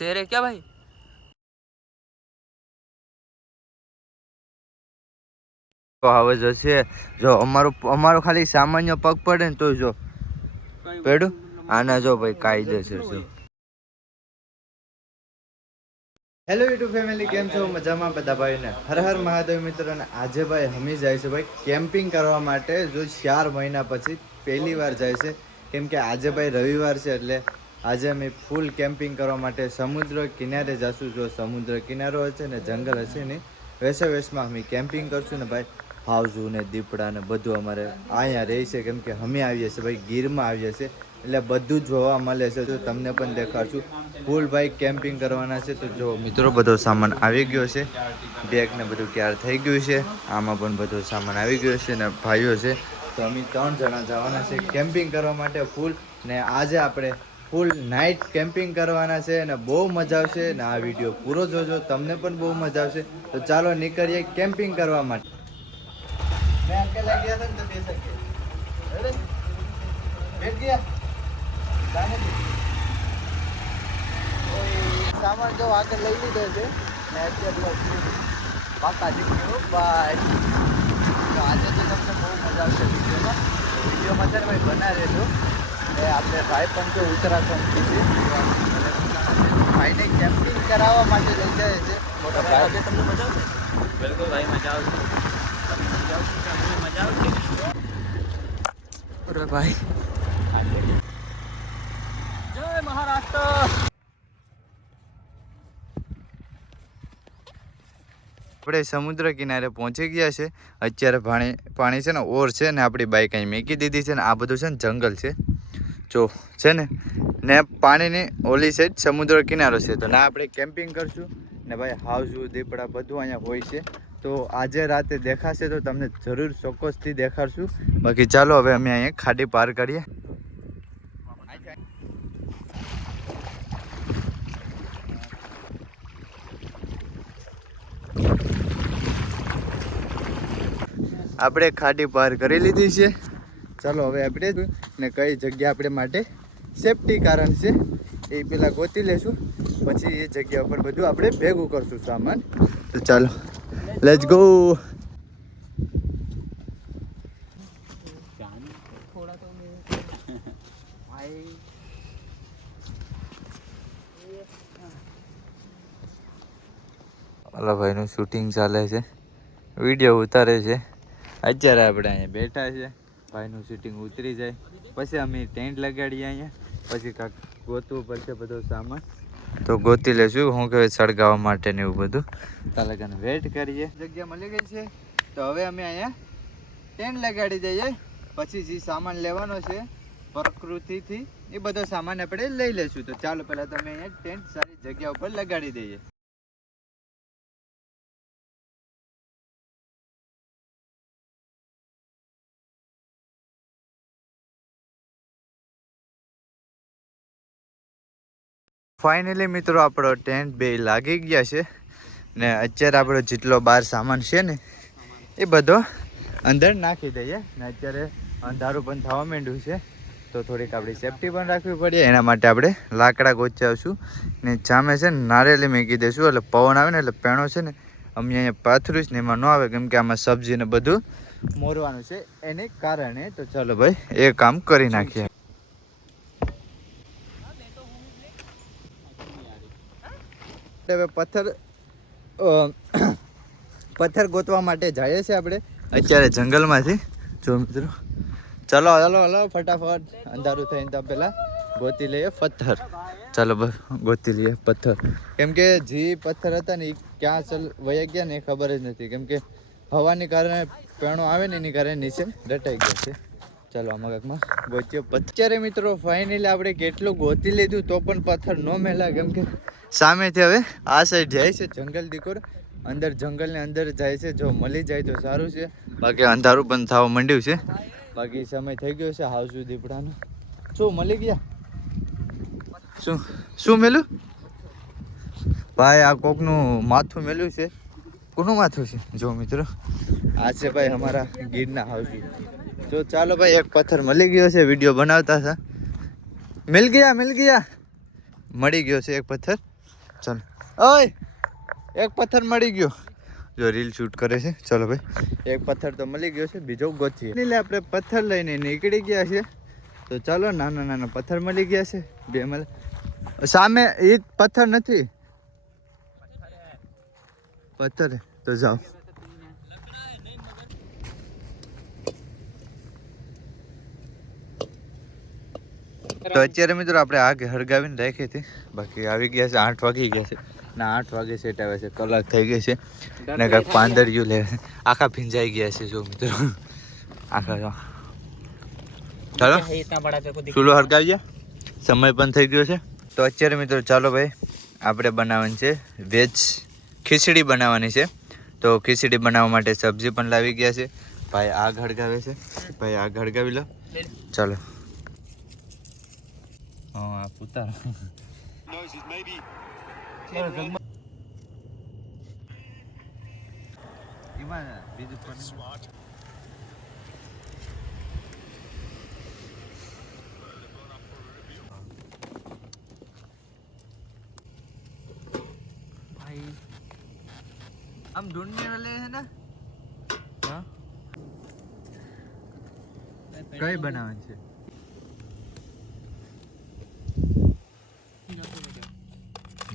शेर है क्या भाई? તો હવે જશે જો અમારો ખાલી સામાન્ય પગ પડે ને તો જો પેડું આના જો ભાઈ કાયદેસર જો. હેલો યુટ્યુબ ફેમિલી, કેમ છો? મજામાં બધા ભાઈને હર હર મહાદેવ મિત્રો. અને આજે ભાઈ હમી જાય છે ભાઈ કેમ્પિંગ કરવા માટે. જો 4 મહિના પછી પહેલી વાર જાય છે, કેમ કે આજે ભાઈ રવિવાર છે એટલે આજે અમે ફૂલ કેમ્પિંગ કરવા માટે સમુદ્ર કિનારે જશું. જો સમુદ્ર કિનારો હશે ને જંગલ હશે ને વેસમાં અમે કેમ્પિંગ કરશું ને ભાઈ. હાવજુ ને દીપડા ને બધું અમારે અહીંયા રહે છે, કેમ કે અમે આવીએ છીએ ભાઈ ગીરમાં આવીએ છીએ એટલે બધું જોવા મળે છે. તો તમને પણ દેખાડશું. ફૂલ ભાઈ કેમ્પિંગ કરવાના છે. તો જો મિત્રો બધો સામાન આવી ગયો છે, બેગ ને બધું તૈયાર થઈ ગયું છે. આમાં પણ બધો સામાન આવી ગયો છે ને ભાઈઓ છે. તો અમે 3 જણા જવાના છે કેમ્પિંગ કરવા માટે ફૂલ. ને આજે આપણે ફૂલ નાઇટ કેમ્પિંગ કરવાના છે અને બહુ મજા આવશે. ને આ વિડીયો પૂરો જોજો, તમને પણ બહુ મજા આવશે. તો ચાલો નીકળીએ કેમ્પિંગ કરવા માટે. मैं अकेला गया था तो दे सके अरे बैठ गया जाने दे. सामान जो आगे लई લીધો છે ને અત્યારે પાકા દીકરો બાય. તો આજે તો તમને બહુ મજા આવશે વિડીયોમાં છે ને ભાઈ બના રહેજો. એ આપણે ભાઈ પણ જો ઉત્તરાખંડથી છે, ભાઈને કેમ્પિંગ કરાવવા માટે લઈ જાય છે. મોટા ભાઈ આજે તમને મજા આવશે? बिल्कुल भाई मजा आवશે. अरे भाई जय महाराष्ट्र. આપણે સમુદ્ર કિનારે પહોંચી ગયા છે. અત્યારે પાણી છે ને ઓર છે ને આપણી બાઈક અહીં મૂકી દીધી છે ને આ બધું છે ને જંગલ છે જો છે ને પાણીની ઓલી સાઈડ સમુદ્ર કિનારો છે. તો ના આપણે કેમ્પિંગ કરશું ને ભાઈ હાવજુ દીપડા બધું અહીંયા હોય છે. તો આજે રાતે દેખાશે તો તમને જરૂર ચોક્કસથી દેખાડશું. બાકી ચાલો હવે અમે અહીંયા ખાડી પાર કરીએ. આપણે ખાડી પાર કરી લીધી છે. ચાલો હવે આપણે ને કઈ જગ્યા આપણે માટે સેફટી કારણ છે એ પેલા ગોતી લેશું, પછી એ જગ્યા ઉપર બધું આપણે ભેગું કરશું સામાન. તો ચાલો લેટ્સ ગો. ઓલા ભાઈનું શૂટિંગ ચાલે છે, વિડીયો ઉતારે છે. અત્યારે આપણે અહીંયા બેઠા છે, ભાઈનું શૂટિંગ ઉતરી જાય પછી અમે ટેન્ટ લગાડીએ અહીંયા. પછી કાંક ગોતવું પડશે બધો સામાન, તો ગોતી લેશું હું કહેવાય સળગાવવા માટે ને એવું બધું. તાલકાને વેટ કરીએ. જગ્યા મળી ગઈ છે તો હવે અમે અહીંયા ટેન્ટ લગાડી દઈએ. પછી જે સામાન લેવાનો છે પ્રકૃતિથી એ બધો સામાન આપણે લઈ લઈશું. તો ચાલો પહેલાં તમે અહીંયા ટેન્ટ સારી જગ્યા ઉપર લગાડી દઈએ. ફાઇનલી મિત્રો આપણો ટેન્ટ બે લાગી ગયા છે ને અત્યારે આપણો જેટલો બહાર સામાન છે ને એ બધો અંદર નાખી દઈએ. ને અત્યારે અંધારું પણ થવા માંડ્યું છે તો થોડીક આપણી સેફટી પણ રાખવી પડે. એના માટે આપણે લાકડા ગોચી આવશું ને જામે છે ને નારિયેળી મૂકી દઈશું. એટલે પવન આવે ને એટલે પેણો છે ને અમે અહીંયા પાથરીશ ને એમાં ન આવે, કેમ કે આમાં સબ્જી ને બધું મોરવાનું છે એને કારણે. તો ચાલો ભાઈ એ કામ કરી નાખીએ. હવે પથ્થર ગોતવા માટે જઈએ છીએ આપણે અત્યારે જંગલમાંથી. જો મિત્રો ચાલો ચાલો હલો ફટાફટ અંધારું થઈને તો પહેલાં ગોતી લઈએ પથ્થર. ચાલો બસ ગોતી લઈએ પથ્થર, કેમ કે જે પથ્થર હતા ને એ ક્યાં વયા ગયા ને એ ખબર જ નથી, કેમ કે હવાને કારણે પેણો આવે ને એની કારણે નીચે દટાઈ ગયા છે. ચાલો આમાં કાંકમાં ગોત્યો અત્યારે મિત્રો. ફાઇનલી આપણે કેટલું ગોતી લીધું તો પણ પથ્થર ન મેલા, કેમ કે સામેથી હવે આ સાઈડ જાય છે જંગલ દીકોર, અંદર જંગલની અંદર જાય છે. જો મળી જાય તો સારું છે, બાકી અંધારું પણ થવા માંડ્યું છે. બાકી સમય થઈ ગયો છે હાવજુ દીપડાનો. શું મળી ગયા? શું મેલું ભાઈ? આ કોકનું માથું મેલ્યું છે. કોનું માથું છે? જો મિત્રો આ છે ભાઈ અમારા ગીરના હાવજુ. જો ચાલો ભાઈ એક પથ્થર મળી ગયો છે, વિડીયો બનાવતા હતા. મિલ ગયા મળી ગયો છે એક પથ્થર. ચાલ ઓય એક પથ્થર મળી ગયો જો રીલ શૂટ કરે છે ચલો ભાઈ એક પથ્થર તો મળી ગયો છે બીજો ગોતીએ એટલે આપણે પથ્થર લઈને નીકળી ગયા છે તો ચાલો નાના નાના પથ્થર મળી ગયા છે બે સામે એ પથ્થર નથી પથ્થર તો જાઓ તો અત્યારે મિત્રો આપણે આગ હળગાવીને રાખી હતી બાકી આવી ગયા છે 8 વાગી ગયા છે ના 8 વાગે સેટ આવે છે કલાક થઈ ગઈ છે ને કાંઈક પાંદડિયું લે આખા ભીંજાઈ ગયા છે જો મિત્રો આખા ચાલો ચૂલો હળગાવી ગયા સમય પણ થઈ ગયો છે તો અત્યારે મિત્રો ચાલો ભાઈ આપણે બનાવવાની છે વેજ ખીચડી બનાવવાની છે તો ખીચડી બનાવવા માટે સબ્જી પણ લાવી ગયા છે ભાઈ આગ હળગાવે છે ભાઈ આગ હળગાવી લો ચાલો હા પુતા हम ढूंढने वाले हैं ना हाँ कई बनावन છે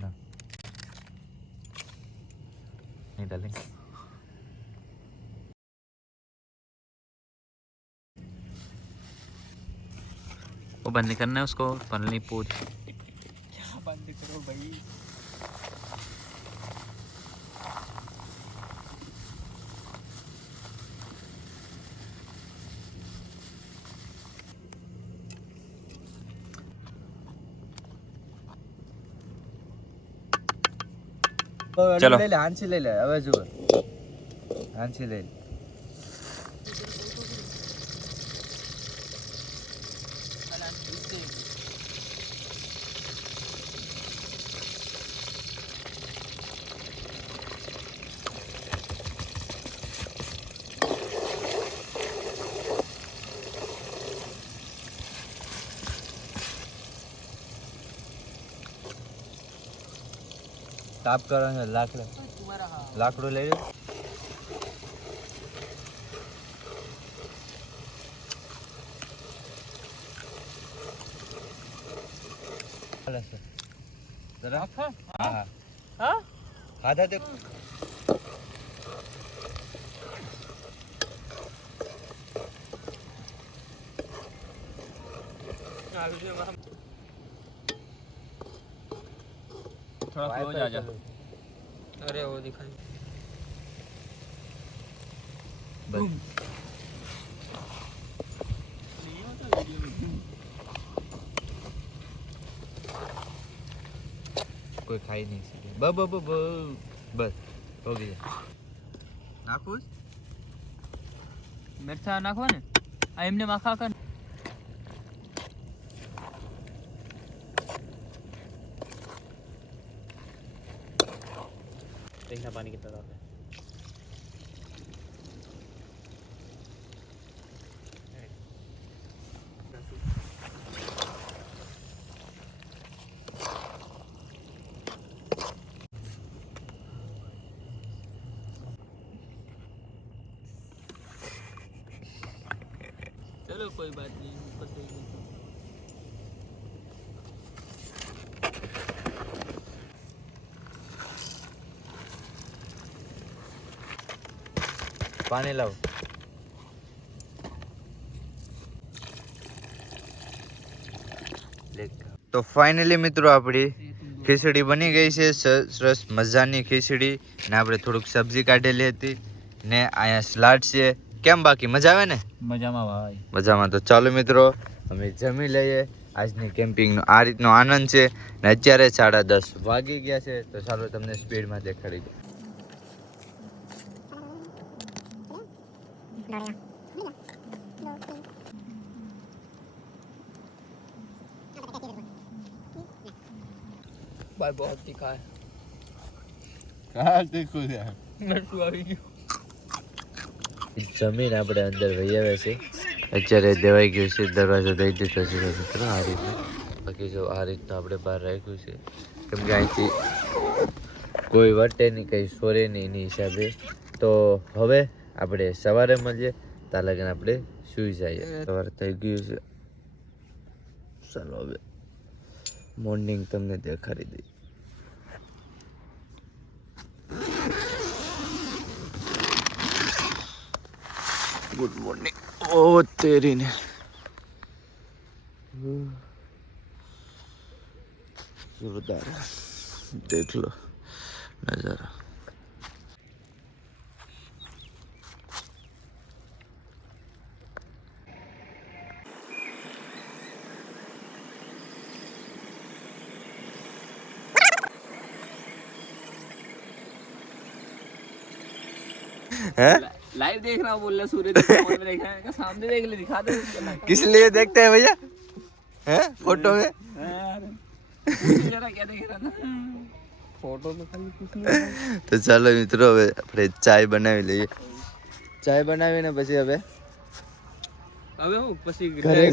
ना नहीं डालेंगे वो बंद करना है उसको पलनी पूरी क्या बंद करो भाई ચલો લઈ લે હાંસી લઈ લે હવે જુઓ હાંસી લઈ લે સાફ કરવાનું લાકડું લઈ લો આધા તે थोड़ा क्लोज आ जा अरे वो दिखाई कोई खाई नहीं सके बस हो गया नाखुश मिर्चा नाखो ने आ एमने माखा कर देखना पानी कितना डाल है चलो कोई बात नहीं ऊपर से પાણી લાવો તો ફાઇનલી મિત્રો આપણી ખીચડી બની ગઈ છે સરસ મજાની ખીચડી ને આપણે થોડુંક સબ્જી કાઢેલી હતી ને અહીંયા સલાડ છે કેમ બાકી મજા આવે ને મજામાં ભાઈ મજામાં તો ચાલો મિત્રો અમે જમી લઈએ આજની કેમ્પિંગનો આ રીતનો આનંદ છે ને અત્યારે 10:30 વાગી ગયા છે તો ચાલો તમને સ્પીડમાં દેખાડી દઉં भाई बहुत तीखा है क्या देखो यार नटू આવી ગયો જમીન આપણે અંદર વહી આવે છે અત્યારે દેવાઈ ગયું છે દરવાજો દઈ દીધો છે મિત્રો આ રીતે બાકી જો આ રીતનું આપણે બહાર રાખ્યું છે કેમ કે અહીંથી કોઈ વટે નહીં, કંઈ સોરે નહીં એની હિસાબે. તો હવે આપણે સવારે મળીએ, ત્યાં લગીને આપણે સૂઈ જઈએ. સવાર થઈ ગયું છે, ચાલો હવે મોર્નિંગ તમને દેખાડી દઈ. Good morning. ઓ તેરીને જોરદાર, દેખ લો નજારા. लाइव देखना बोल रहा, सूर्य देखना फोन में देखना है, सामने देख ले, दिखा दे उसके लाइव। किस लिए देखते हैं भैया? हैं फोटो में? पूछ जरा क्या देख रहा ना, फोटो में खाली कुछ नहीं। તો ચાલો મિત્રો હવે આપણે ચાય બનાવી લઈએ. ચાય બનાવીને પછી હવે હું પછી ઘરે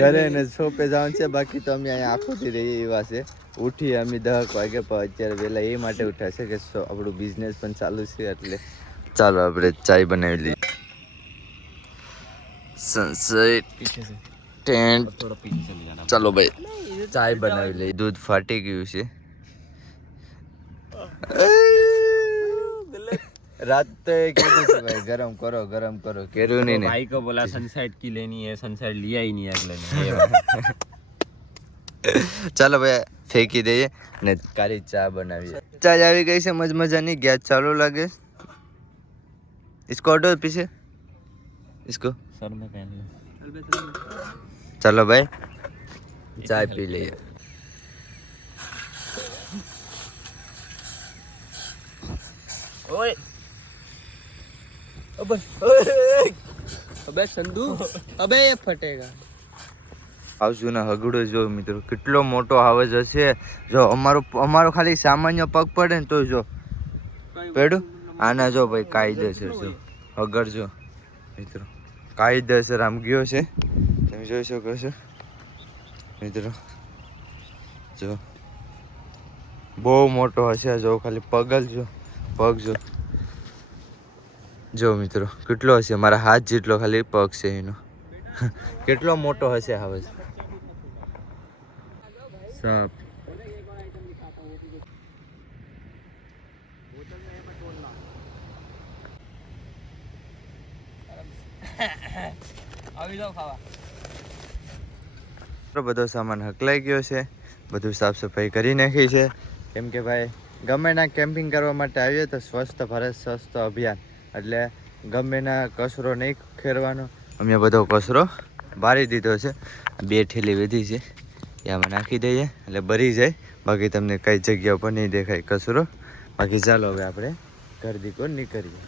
ઘરે ને શોપે જવાનું છે. બાકી તો અમે અહીંયા આખોથી રહીએ એવા છે. ઉઠી અમે 10 વાગે, પણ અત્યારે વહેલા એ માટે ઉઠ્યા છે કે આપણું બિઝનેસ પણ ચાલુ છે. એટલે ચાલો આપણે ચાય બનાવી લઈએ. Sunset tent. थोड़ा पीछे चले जाना। ચાલો ભાઈ ચાય બનાવી લઈએ. દૂધ ફાટી ગયું છે. रात तो कह भाई गरम करो करो नहीं भाई को बोला सनसेट की लेनी है, सनसेट लिया ही नहीं अगले ने। ચાલો ભાઈ ફેંકી દઈએ ને કાલી ચા બનાવીએ. ચા આવી ગઈ છે મજાની. ગેસ ચાલુ લાગે. इसको हटो पीछे, इसको सर में पहन लो। चलो भाई चाय पी लिए. ओए अबे संधू, अबे ये फटेगा. આવજો ને હગડો જો મિત્રો કેટલો મોટો આવાજ હશે. જો અમારો ખાલી સામાન્ય પગ પડે ને તો જો પેડું આના જો ભાઈ કાયદેસર જો હગડજો મિત્રો, કાયદેસર આમ ગયો છે. તમે જોઈ શકો છો મિત્રો, જો બહુ મોટો હશે. જો ખાલી પગલ જો પગ જો મિત્રો કેટલો હશે, મારા હાથ જેટલો ખાલી પગ છે એનો. કેટલો મોટો હશે આવાજ. સાપ બધો સામાન હકલાઈ ગયો છે. બધું સાફ સફાઈ કરી નાખી છે. કેમ કે ભાઈ ગમે ના કેમ્પિંગ કરવા માટે આવીએ તો સ્વસ્થ ભારત સ્વસ્થ અભિયાન, એટલે ગમે ના કચરો નહીં ખેરવાનો. અમે બધો કચરો બારી દીધો છે. 2 ઠેલી વધી છે એ આમાં નાખી દઈએ એટલે ભરી જાય. બાકી તમને કઈ જગ્યા પર નહીં દેખાય કચરો. બાકી ચાલો હવે આપણે ઘર દીકો નીકળીએ.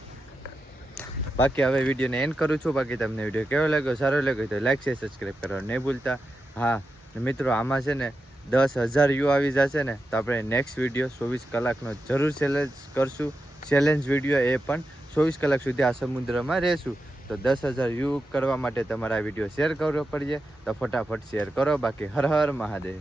બાકી હવે વિડીયોને એન્ડ કરું છું. બાકી તમને વિડીયો કેવો લાગ્યો, સારો લાગ્યો તો લાઈક શેર સબસ્ક્રાઈબ કરવાનું નહીં ભૂલતા. હા મિત્રો, આમાં છે ને 10,000 વ્યૂ આવી જશે ને તો આપણે નેક્સ્ટ વિડીયો 24 કલાકનો જરૂર ચેલેન્જ કરશું. ચેલેન્જ વિડીયો એ પણ 24 કલાક સુધી આ સમુદ્રમાં રહેશું. તો 10,000 વ્યૂ કરવા માટે તમારા વિડીયો શેર કરવો પડશે. તો ફટાફટ શેર કરો. બાકી હર હર મહાદેવ.